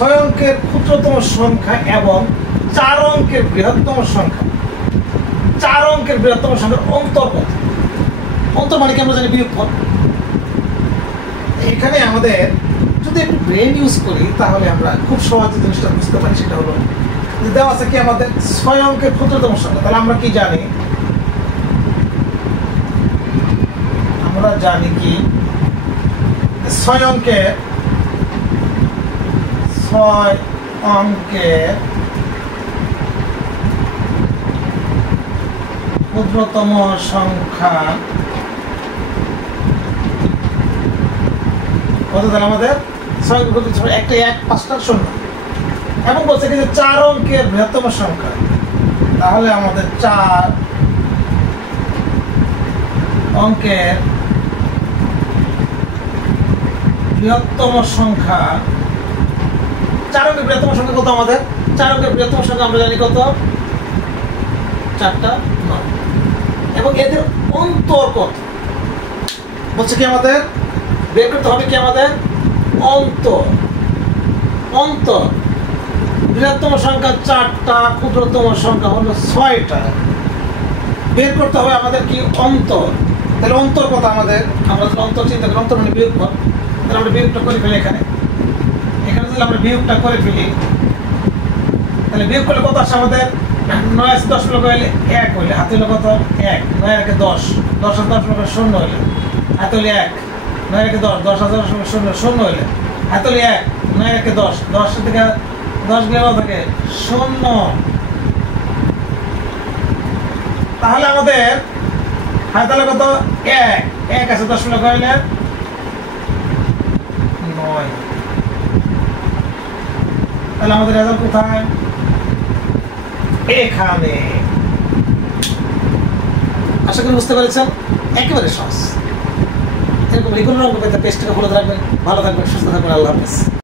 6 অঙ্কের ক্ষুদ্রতম সংখ্যা এবং 4 অঙ্কের বৃহত্তম সংখ্যা, 4 অঙ্কের বৃহত্তম সংখ্যার অন্তর কত? অন্তর মানে কি আমরা জানি বিয়োগফল। এখানে আমাদের যদি একটু ব্রেন ইউজ করি তাহলে আমরা খুব সহজে জিনিসটা বুঝতে পারি। সেটা হলো যে দেওয়া আছে কি আমাদের 6 অঙ্কের ক্ষুদ্রতম সংখ্যা, তাহলে আমরা কি জানি? আমরা জানি কি 6 অঙ্কের ক্ষুদ্রতম সংখ্যা কত? তাহলে আমাদের 6 একটা 1 5টা 0 এবং বলছে কি যে 4 অঙ্কের বৃহত্তম সংখ্যা, তাহলে আমাদের 4 অঙ্কের বৃহত্তম সংখ্যা, 4 অঙ্কের বৃহত্তম সংখ্যা কত আমাদের? 4 অঙ্কের বৃহত্তম সংখ্যা আমরা জানি কত? 4টা 9 এবং এদের অন্তর কত? বলছে কি আমাদের বের করতে হবে কি আমাদের অন্তর। অন্তর বৃহত্তম সংখ্যা 4টা, ক্ষুদ্রতম সংখ্যা হলো 6টা। বের করতে হবে আমাদের কি অন্তর। তাহলে অন্তর কত আমাদের? আমরা যদি অন্তর চিন্তা করি, অন্তর মানে বিয়োগফল, তাহলে আমরা বিয়োগটা করে ফেলি। এখানে যদি আমরা বিয়োগটা করে ফেলি তাহলে বিয়োগ করলে কত আসে আমাদের? 9 আছে 10 লোক হইলে 1 হইলে হাতে হলো কত? 1। 9 এর 10, 10 আর 10 লোক 0 হইলে হাতে হলে 1। 9 এর 10, 10 আর 10 লোক 0 হইলে হাতে হলে 1। 9 এর 10, 10 থেকে 10 গেলে কত থাকে? 0। তাহলে আমাদের হাতে হলে কত? 1। 1 আছে 10 লোক হইলে 9। তাহলে আমাদের রেজাল্ট কোথায়? এখানে। আশা করি বুঝতে পেরেছেন, একেবারে সহজ। এরকম রেগুলার অঙ্ক পেতে পেজটাকে ফলো রাখবেন। ভালো থাকবেন, সুস্থ থাকবেন। আল্লাহ হাফেজ।